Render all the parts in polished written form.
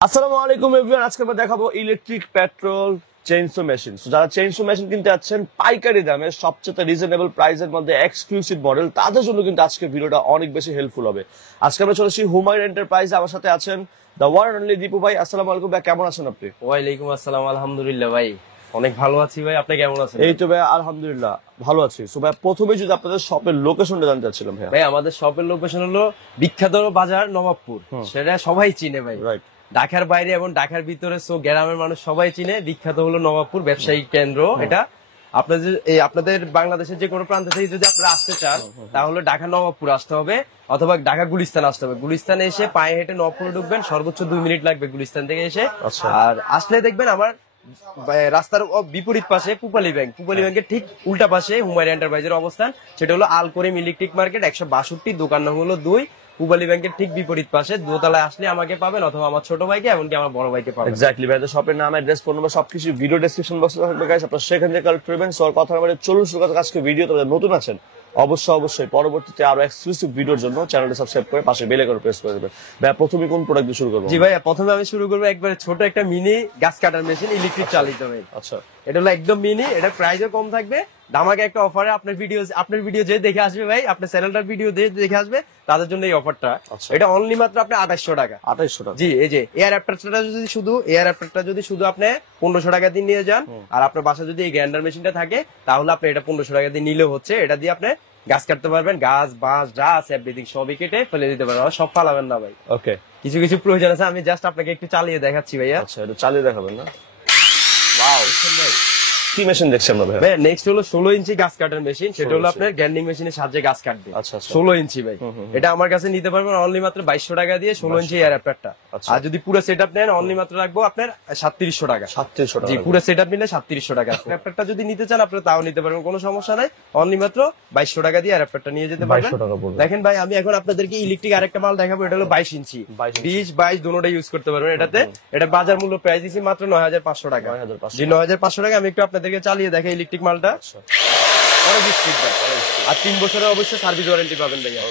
আসসালামু আলাইকুম এভরিওয়ান, আজকে আমরা দেখাবো ইলেকট্রিক পেট্রোল চেইনসো মেশিন। যারা চেইনসো মেশিন কিনতে যাচ্ছেন পাইকারি দামে সবচেয়ে রিজনেবল প্রাইসের মধ্যে এক্সক্লুসিভ মডেল, তাদের জন্য কিন্তু আজকে ভিডিওটা অনেক বেশি হেল্পফুল হবে। আজকে আমরা চলেছি হুমায়ুন এন্টারপ্রাইজ, আমার সাথে আছেন দ্য ওয়ান অনলি দীপু ভাই। আসসালামু আলাইকুম ভাই, কেমন আছেন আপনি? ওয়ালাইকুম আসসালাম, আলহামদুলিল্লাহ ভাই অনেক ভালো আছি ভাই, আপনি কেমন আছেন? এই তো ভাই আলহামদুলিল্লাহ ভালো আছি। সো ভাই প্রথমে যদি আপনাদের শপের লোকেশনটা জানতে চাচ্ছিলাম ভাই। ভাই আমাদের শপের লোকেশন হলো বিখ্যাত বাজার নবাবপুর, সেটা সবাই চিনে ভাই। রাইট, ঢাকার বাইরে এবং ঢাকার ভিতরে সো গ্রামের মানুষ সবাই চিনে। বিখ্যাত হলো নবাবপুর ব্যবসায়িক কেন্দ্র। এটা আপনাদের বাংলাদেশের যে কোনো প্রান্ত থেকে যদি আপনারা আসতে চান তাহলে ঢাকা নবাবপুর আসতে হবে, অথবা ঢাকা গুলিস্তান আসতে হবে। গুলিস্তানে এসে পায়ে হেঁটে নবাবপুরে ঢুকবেন, সর্বোচ্চ 2 মিনিট লাগবে গুলিস্তান থেকে এসে। আর আসলে দেখবেন আমার রাস্তার বিপরীত পাশে পুপালি ব্যাংকের ঠিক উল্টা পাশে হুমায়ুন এন্টারপ্রাইজের অবস্থান। সেটা হলো আল করিম ইলেকট্রিক মার্কেট 162, দোকান নং হলো 2। পুবালি ব্যাংকের ঠিক বিপরীত পাশে দোতলায় আসলে আমাকে পাবেন, অথবা আমার ছোট ভাইকে এমনকি আমার বড় ভাইকে পাবেন। এক্স্যাক্টলি ভাই, শপের নাম, অ্যাড্রেস, ফোন নাম্বার সবকিছু ভিডিও ডেসক্রিপশন বক্সে থাকবে গাইস, আপনারা সেখান থেকে কালেক্ট করবেন। সো কথা আমাদের চলুন শুরু করতে। আজকে ভিডিও তো নতুন আছেন অবশ্যই পরবর্তীতে আরো এক্সক্লুসিভ ভিডিওর জন্য চ্যানেলটা সাবস্ক্রাইব করে পাশে বেল আইকন প্রেস করে দেবেন। ভাই প্রথমে কোন প্রোডাক্ট দিয়ে শুরু করব? জি ভাই, প্রথমে আমি শুরু করবো একবারে ছোট একটা মিনি গাছ কাটার মেশিন, ইলেকট্রিক চালিত ভাই। আচ্ছা, এটা হলো একদম মিনি, এটা প্রাইসও কম থাকবে। ধামাকে একটা অফারে আপনার ভিডিও যে দেখে আসবে ভাই, আপনার চ্যানেলটার ভিডিও দেখে আসবে, তাদের জন্য এই অফারটা। এটা অনলি মাত্র আপনি 2800 টাকা। 2800 টাকা? জি। এই যে এয়ার অ্যাডাপ্টারটা যদি শুধু আপনি 1500 টাকা দিয়ে নিয়ে যান, আর আপনার বাসা যদি এই গ্রাইন্ডার মেশিনটা থাকে তাহলে আপনি এটা 1500 টাকা দিয়ে নিলে হচ্ছে। এটা দিয়ে আপনি গাছ কাটতে পারবেন, গাছ বাঁশ যা আছে এভরিথিং সবই কেটে ফেলে দিতে পারবেন। সব ফালাবেন না ভাই। ওকে, কিছু কিছু প্রয়োজন আছে, আমি জাস্ট আপনাকে একটু চালিয়ে দেখাচ্ছি ভাইয়া। আচ্ছা, এটা চালিয়ে দেখাবেন না? ওয়াও, কি মেশিন দেখছেন আমরা ভাই? নেক্সট হলো 16 ইঞ্চি গাছ কাটার মেশিন। সেটা হলো আপনার গ্রাইন্ডিং মেশিনের সাহায্যে গাছ কাটবে। আচ্ছা, 16 ইঞ্চি ভাই। এটা আমার কাছে নিতে পারবেন অনলি মাত্র 2200 টাকা দিয়ে, 16 ইঞ্চি এয়ার অ্যাডাপ্টারটা। আর যদি পুরো সেটআপ নেন অনলি মাত্র রাখবো আপনার 3700 টাকা। 3700 টাকা? জি, পুরো সেটআপ নিলে 3700 টাকা। অ্যাডাপ্টারটা যদি নিতে চান আপনারা তাও নিতে পারবেন, কোনো সমস্যা নাই। অনলি মাত্র 2200 টাকা দিয়ে অ্যাডাপ্টারটা নিয়ে যেতে পারবেন। দেখেন ভাই, আমি এখন আপনাদেরকে ইলেকট্রিক আরেকটা মাল দেখাবো। এটা হলো 22 ইঞ্চি, 20 22 দুটোটা ইউজ করতে পারবেন এটাতে। এটা বাজার মূল্য প্রাইস দিছি মাত্র 9500 টাকা। জি, 9500 টাকা। আমি একটু আপনাদেরকে চালিয়ে দেখাই ইলেকট্রিক মালটা। অনেক স্পিড ভাই, আর 3 বছরের অবশ্যই সার্ভিস ওয়ারেন্টি পাবেন ভাইয়া।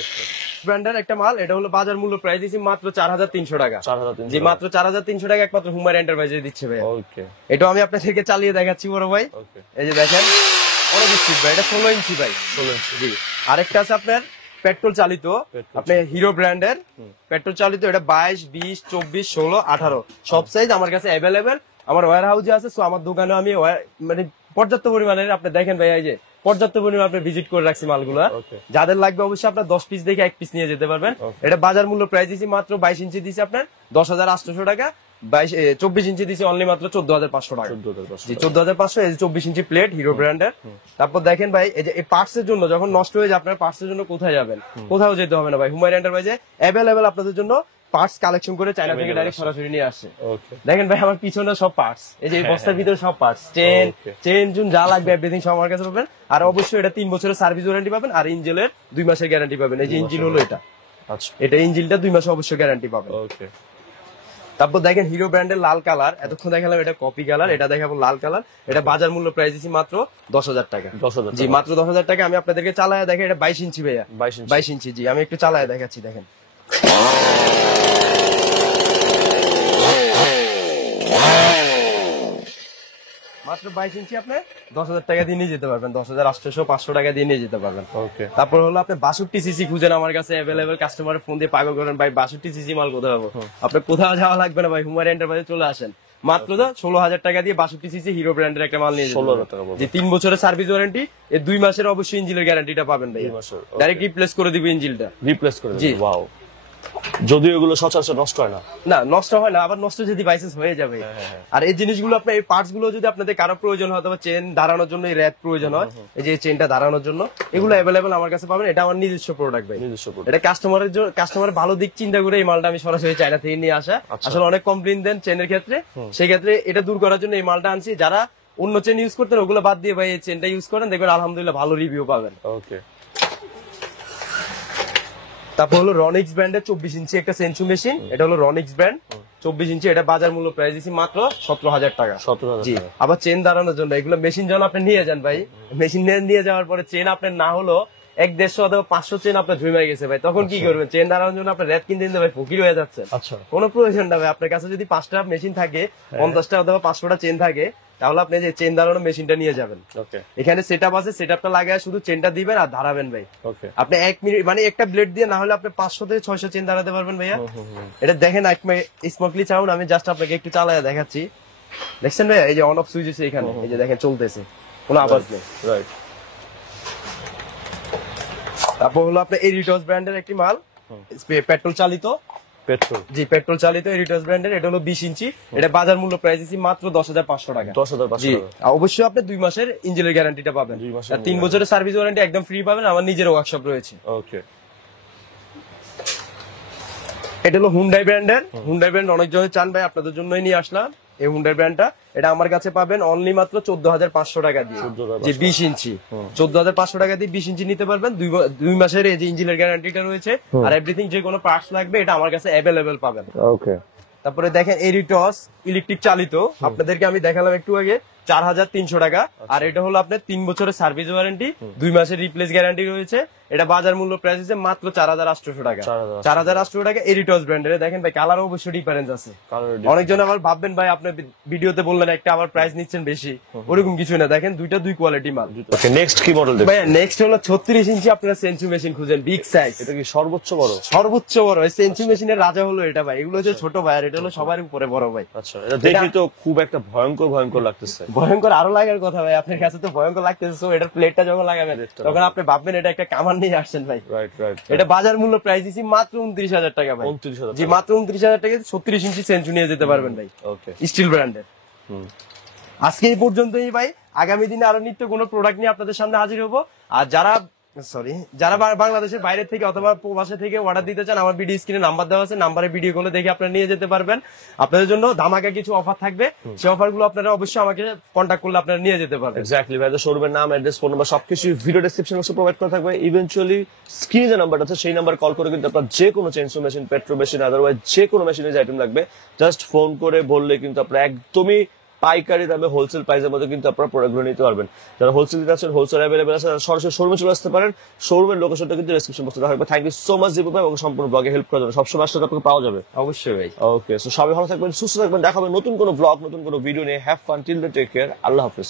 ব্র্যান্ডের একটা মাল, এটা হলো বাজার মূল্য প্রাইস দিছি মাত্র 4300 টাকা। জি, মাত্র 4300 টাকা একমাত্র হুমায়ুন এন্টারপ্রাইজে দিচ্ছে ভাই। ওকে, এটা আমি আপনাদেরকে চালিয়ে দেখাচ্ছি বড় ভাই। এই যে দেখেন অনেক স্পিড ভাই, এটা 16 ইঞ্চি ভাই। 16 ইঞ্চি। জি, আরেকটা আছে আপনার পেট্রোল চালিত, আপনার হিরো ব্র্যান্ডের পেট্রোল চালিত। এটা 22 20 24 16 18 সব সাইজ আমার কাছে অ্যাভেলেবেল। আমার ওয়্যার হাউসে আছে। সো আমার দোকানে আমি মানে পর্যাপ্ত পরিমাণে আপনি দেখেন ভাই, এই যে পর্যাপ্ত পরিমাণে আপনি ভিজিট করে রাখছি মালগুলো। যাদের লাগবে অবশ্যই আপনার 10 পিস দেখে 1 পিস নিয়ে যেতে পারবেন। এটা বাজার মূল্য প্রাইস দিছি মাত্র 22 ইঞ্চি দিছি আপনার 10800 টাকা। 24 ইঞ্চি দিছি অনলি মাত্র 14500 টাকা। জি, 14500। এই যে 24 ইঞ্চি প্লেট হিরো ব্র্যান্ডের। তারপর দেখেন ভাই, এই যে এই পার্টস এর জন্য যখন নষ্ট হয়ে যায় আপনার পার্টস এর জন্য কোথায় যাবেন? কোথাও যেতে হবে না ভাই, হুমায়ুন এন্টারপ্রাইজে অ্যাভেলেবেল আপনাদের জন্য পার্টস কালেকশন করে চায়না থেকে ডাইরেক্ট সরাসরি নিয়ে আসছে। দেখেন ভাই, আমার পিছনে সব পার্টস, এই যে বস্তার ভিতরে সব পার্টস, চেন জুন যা লাগবে এভরিথিং সব আমার কাছে পাবেন। আর অবশ্যই এটা 3 বছরের সার্ভিস ওয়ারেন্টি পাবেন, আর ইঞ্জিনের 2 মাসের গ্যারান্টি পাবেন। এই যে ইঞ্জিন হলো এটা। আচ্ছা, এটা ইঞ্জিনটা 2 মাসে অবশ্যই গ্যারান্টি পাবেন। ওকে। তারপর দেখেন হিরো ব্র্যান্ডের লাল কালার, এতক্ষণ দেখালাম এটা কপি কালার, এটা দেখাবো লাল কালার। এটা বাজার মূল্য প্রাইস দিচ্ছি মাত্র 10000 টাকা। 10000? জি, মাত্র 10000 টাকা। আমি আপনাদেরকে চালায় দেখেন, এটা 22 ইঞ্চি ভাইয়া। 22 ইঞ্চি। জি, আমি একটু চালায় দেখাচ্ছি, দেখেন মাত্র 22 ইঞ্চি আপনি 10000 টাকা দিয়ে নিয়ে যেতে পারবেন, 10800 500 টাকা দিয়ে নিয়ে যেতে পারবেন। ওকে। তারপর হলো আপনি 62 সিসি খুঁজেন আমার কাছে অ্যাভেলেবেল, কাস্টমারের ফোন দিয়ে পাগল করেন ভাই 62 সিসি মাল কোথায় পাবো? আপনি কোথাও যাওয়া লাগবে না ভাই, হুমায়ুন এন্টারপ্রাইজে চলে আসেন। মাত্র 16000 টাকা দিয়ে 62 সিসি হিরো ব্র্যান্ডের একটা মাল নিয়ে 16000 টাকা। যে 3 বছরের সার্ভিস ওয়ারেন্টি, এই 2 মাসের অবশ্যই ইঞ্জিনের গ্যারান্টিটা পাবেন ভাই। ডাইরেক্ট রিপ্লেস করে দিবে ইঞ্জিনটা। রিপ্লেস করে? জি। ওয়াও। যদিও এগুলো সচরাচর নষ্ট হয় না? না, নষ্ট হয় না, আবার নষ্ট যদি বাইসেন্স হয়ে যাবে। আর এই জিনিসগুলো আপনার এই পার্টস গুলো যদি আপনাদের কারো প্রয়োজন হয়, অথবা চেন দাঁড়ানোর জন্য এই র‍্যাক প্রয়োজন হয়, এই যে চেনটা দাঁড়ানোর জন্য, এগুলো অ্যাভেলেবেল আমার কাছে পাবেন। এটা আমার নিজস্ব প্রোডাক্ট ভাই, নিজস্ব প্রোডাক্ট। এটা কাস্টমারের ভালো দিক চিন্তা করে এই মালটা আমি সরাসরি চায়না থেকে নিয়ে আসা। আসলে অনেক কমপ্লেইন দেন চেনের ক্ষেত্রে, সেই ক্ষেত্রে এটা দূর করার জন্য এই মালটা আনছি। যারা অন্য চেন ইউজ করতেন ওগুলো বাদ দিয়ে ভাই এই চেনটা ইউজ করেন, দেখবেন আলহামদুলিল্লাহ ভালো রিভিউ পাবেন। ওকে। তারপর হলো রনিক্স ব্র্যান্ডের 24 ইঞ্চি একটা সেন্সু মেশিন। এটা হলো রনিক্স ব্র্যান্ড 24 ইঞ্চি। এটা বাজার মূল্য প্রাইস দিছি মাত্র 17000 টাকা। 17000? জি। আবার চেন দাঁড়ানোর জন্য এগুলো মেশিন যখন আপনি নিয়ে যান ভাই, মেশিন নিয়ে যাওয়ার পরে চেন আপনার না হলো 150 অথবা 500 চেন আপনার ঝুমাই গেছে ভাই, তখন কি করবেন? চেন দাঁড়ানোর জন্য আপনার রেট কিনতে দিতে ভাই ফকির হয়ে যাচ্ছে। আচ্ছা, কোনো প্রয়োজন না ভাই, আপনার কাছে যদি 5টা মেশিন থাকে, 50টা অথবা 500টা চেন থাকে, তাহলে আপনি যে চেন দাঁড়ানো মেশিনটা নিয়ে যাবেন। ওকে, এখানে সেটআপ আছে, সেটআপটা লাগায় শুধু চেনটা দিবেন আর ধারাবেন ভাই। ওকে, আপনি 1 মিনিট মানে একটা ব্লেড দিয়ে না হলে আপনি 500 থেকে 600 চেন দাঁড়াতে পারবেন ভাইয়া। এটা দেখেন স্মুথলি চাউন, আমি জাস্ট আপনাকে একটু চালায় দেখাচ্ছি। দেখছেন ভাইয়া, এই যে অন অফ সুইচ আছে এখানে, এই যে দেখেন চলতেছে, কোনো আওয়াজ নেই। রাইট। তারপর হলো আপনার এরিটস ব্র্যান্ডের একটি মাল, পেট্রোল চালিত। পেট্রোল, জি, পেট্রোল চালিত এরিটস ব্র্যান্ডের, এটা হলো 20 ইঞ্চি। এটা বাজার মূল্য প্রাইস দিচ্ছি মাত্র 10,500 টাকা। 10,500 জি, টাকা। আর অবশ্যই আপনি 2 মাসের ইঞ্জিনের গ্যারান্টিটা পাবেন, 2 মাসের আর 3 বছরের সার্ভিস ওয়ারেন্টি একদম ফ্রি পাবেন। আমার নিজের ওয়ার্কশপ রয়েছে। ওকে, এটা হলো হুন্ডাই ব্র্যান্ডের। হুন্ডাই ব্র্যান্ড অনেক জনে চান ভাই, আপনাদের জন্যই নিয়ে আসলাম এই হুন্ডাই ব্র্যান্ডটা। এটা আমার কাছে পাবেন অনলি মাত্র 14,500 টাকা দিয়ে। 14,500 যে 20 ইঞ্চি, 14,500 টাকা দিয়ে 20 ইঞ্চি নিতে পারবেন। 2 মাসের এই যে ইঞ্জিনের গ্যারান্টিটা রয়েছে, আর এভরিথিং যে কোনো পার্টস লাগবে এটা আমার কাছে অ্যাভেলেবেল পাবেন। ওকে। তারপরে দেখেন এরিটস ইলেকট্রিক চালিত, আপনাদেরকে আমি দেখালাম একটু আগে, 4,300 টাকা। আর এটা হলো আপনার 3 বছরের সার্ভিস ওয়ারেন্টি, 2 মাসের রিপ্লেস গ্যারান্টি রয়েছে। এটা বাজার মূল্য প্রাইস আছে মাত্র 4,800 টাকা। 4,800 টাকা এরিটস ব্র্যান্ডের। দেখেন ভাই, কালার অবশ্যই ডিফারেন্স আছে। অনেকজন আবার ভাববেন ভাই আপনি ভিডিওতে বললেন একটা, আবার প্রাইস নিচ্ছেন বেশি, ওরকম কিছু না। দেখেন দুইটা 2 কোয়ালিটি মাল। ওকে, নেক্সট কি মডেল দেখবেন? ভাই নেক্সট হলো 36 ইঞ্চি আপনারা সেঞ্চু মেশিন খুঁজেন, বিগ সাইজ। এটা কি সর্বোচ্চ বড়? সর্বোচ্চ বড় এই সেঞ্চু মেশিনের রাজা হলো এটা ভাই। এগুলো হচ্ছে ছোট ভাই, আর এটা হলো সবার উপরে বড় ভাই। আচ্ছা, এটা দেখি তো খুব একটা ভয়ঙ্কর লাগতেছে। ভয়ঙ্কর আরো লাগার কথা ভাই, আপনার কাছে তো ভয়ঙ্কর লাগতেছে। সো এটার প্লেটটা যখন লাগাবেন তখন আপনি ভাববেন এটা একটা কামান নিয়ে আসছেন ভাই। Right, right. এটা বাজার মূল্য প্রাইস দিছি মাত্র 29,000 টাকা ভাই। 29,000 জি, মাত্র 29,000 টাকা 36 ইঞ্চি সেঞ্চু নিয়ে যেতে পারবেন ভাই, ওকে, স্টিল ব্র্যান্ডের। আজকে এই পর্যন্তই ভাই, আগামী দিনে আরো নিত্য কোনো প্রোডাক্ট নিয়ে আপনাদের সামনে হাজির হবো। আর যারা বাংলাদেশের বাইরে থেকে অথবা প্রবাসে থেকে অর্ডার দিতে চান, আমার ভিডিও স্ক্রিনে নাম্বার দেওয়া আছে, নাম্বারে ভিডিও কলে দেখে আপনারা নিয়ে যেতে পারবেন। আপনাদের জন্য ধামাকা কিছু অফার থাকবে, সেই অফার গুলো আপনারা অবশ্যই আমাকে কন্ট্যাক্ট করলে আপনারা নিয়ে যেতে পারবেন। এক্স্যাক্টলি ভাই, শোরুমের নাম, অ্যাড্রেস, ফোন নাম্বার সবকিছু ভিডিও ডেসক্রিপশন বক্সে প্রোভাইড করা থাকবে। ইভেন্চুয়ালি স্ক্রিনে যে নাম্বারটা আছে সেই নাম্বার কল করে কিন্তু আপনার যে কোনো chainsaw machine, petrol machine, otherwise যে কোনো মেশিনের যে আইটেম লাগবে জাস্ট ফোন করে বললে কিন্তু আপনারা একদমই পাইকারি দামে হোলসেল প্রাইসের মধ্যে কিন্তু আপনারা প্রোডাক্টগুলো নিতে পারবেন। যারা হোলসেল দিতে আছেন, হোলসেল অ্যাভেলেবল আছে, সরাসরি শোরুমে চলে আসতে পারেন। শোরুমের লোকেশনটা কিন্তু ডেসক্রিপশন বক্সে দেওয়া হবে। Thank you so much Dipu ভাই, এবং সম্পূর্ণ ব্লগে হেল্প করার জন্য। সবসময় আসলে আপনাকে পাওয়া যাবে। অবশ্যই ভাই। ওকে, সো সবাই ভালো থাকবেন, সুস্থ থাকবেন। দেখা হবে নতুন কোনো ব্লগ, নতুন কোনো ভিডিও নিয়ে। Have fun till the take care. Allah হাফেজ।